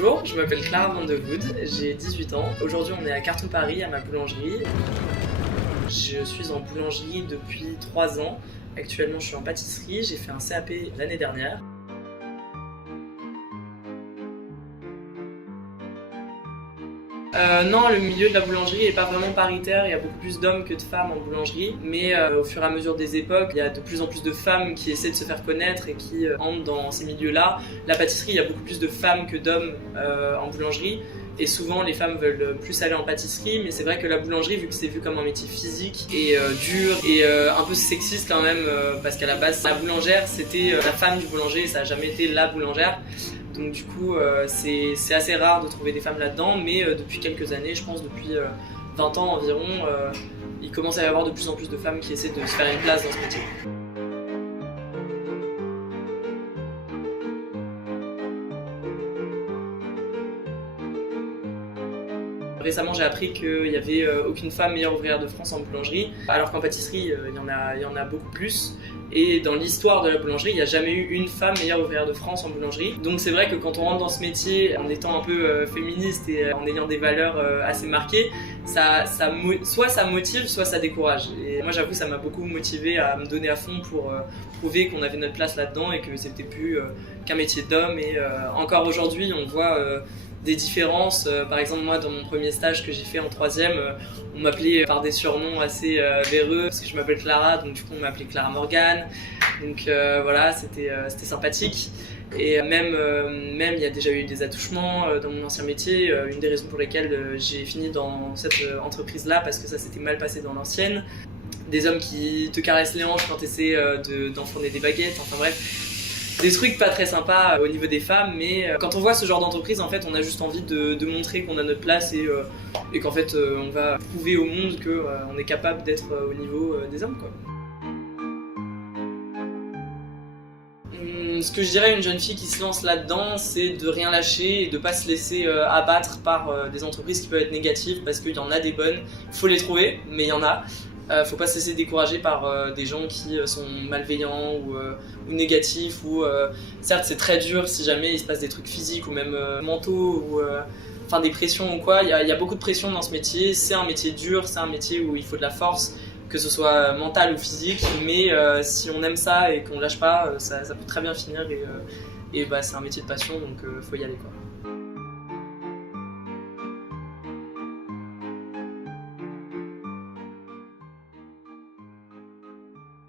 Bonjour, je m'appelle Clara Vandevood, j'ai 18 ans. Aujourd'hui on est à Carton Paris, à ma boulangerie. Je suis en boulangerie depuis 3 ans. Actuellement je suis en pâtisserie, j'ai fait un CAP l'année dernière. Non, le milieu de la boulangerie n'est pas vraiment paritaire, il y a beaucoup plus d'hommes que de femmes en boulangerie, mais au fur et à mesure des époques, il y a de plus en plus de femmes qui essaient de se faire connaître et qui entrent dans ces milieux-là. La pâtisserie, il y a beaucoup plus de femmes que d'hommes en boulangerie, et souvent les femmes veulent plus aller en pâtisserie, mais c'est vrai que la boulangerie, vu que c'est vu comme un métier physique et dur et un peu sexiste quand même, parce qu'à la base, la boulangère, c'était la femme du boulanger, ça n'a jamais été la boulangère. Donc du coup, c'est assez rare de trouver des femmes là-dedans, mais depuis quelques années, je pense depuis 20 ans environ, il commence à y avoir de plus en plus de femmes qui essaient de se faire une place dans ce métier. Récemment, j'ai appris qu'il n'y avait aucune femme meilleure ouvrière de France en boulangerie, alors qu'en pâtisserie, il y en a beaucoup plus. Et dans l'histoire de la boulangerie, il n'y a jamais eu une femme meilleure ouvrière de France en boulangerie. Donc c'est vrai que quand on rentre dans ce métier en étant un peu féministe et en ayant des valeurs assez marquées, soit ça motive, soit ça décourage. Et moi j'avoue, ça m'a beaucoup motivé à me donner à fond pour prouver qu'on avait notre place là-dedans et que c'était plus qu'un métier d'homme. Et encore aujourd'hui, on voit des différences. Par exemple, moi, dans mon premier stage que j'ai fait en 3e, on m'appelait par des surnoms assez véreux, parce que je m'appelle Clara, donc du coup on m'appelait Clara Morgan. Donc voilà, c'était sympathique. Et même il y a déjà eu des attouchements dans mon ancien métier. Une des raisons pour lesquelles j'ai fini dans cette entreprise-là, parce que ça s'était mal passé dans l'ancienne. Des hommes qui te caressent les hanches quand tu essaies d'enfourner des baguettes, enfin bref. Des trucs pas très sympas au niveau des femmes, mais quand on voit ce genre d'entreprise, en fait, on a juste envie de montrer qu'on a notre place et qu'en fait, on va prouver au monde qu'on est capable d'être au niveau des hommes, quoi. Ce que je dirais à une jeune fille qui se lance là-dedans, c'est de rien lâcher et de pas se laisser abattre par des entreprises qui peuvent être négatives, parce qu'il y en a des bonnes, il faut les trouver, mais il y en a. Faut pas se laisser décourager par des gens qui sont malveillants ou négatifs, ou certes c'est très dur si jamais il se passe des trucs physiques ou même mentaux ou enfin des pressions ou quoi. Il y a beaucoup de pression dans ce métier, c'est un métier dur, c'est un métier où il faut de la force, que ce soit mentale ou physique, mais si on aime ça et qu'on lâche pas, ça peut très bien finir et bah, c'est un métier de passion, donc faut y aller, quoi.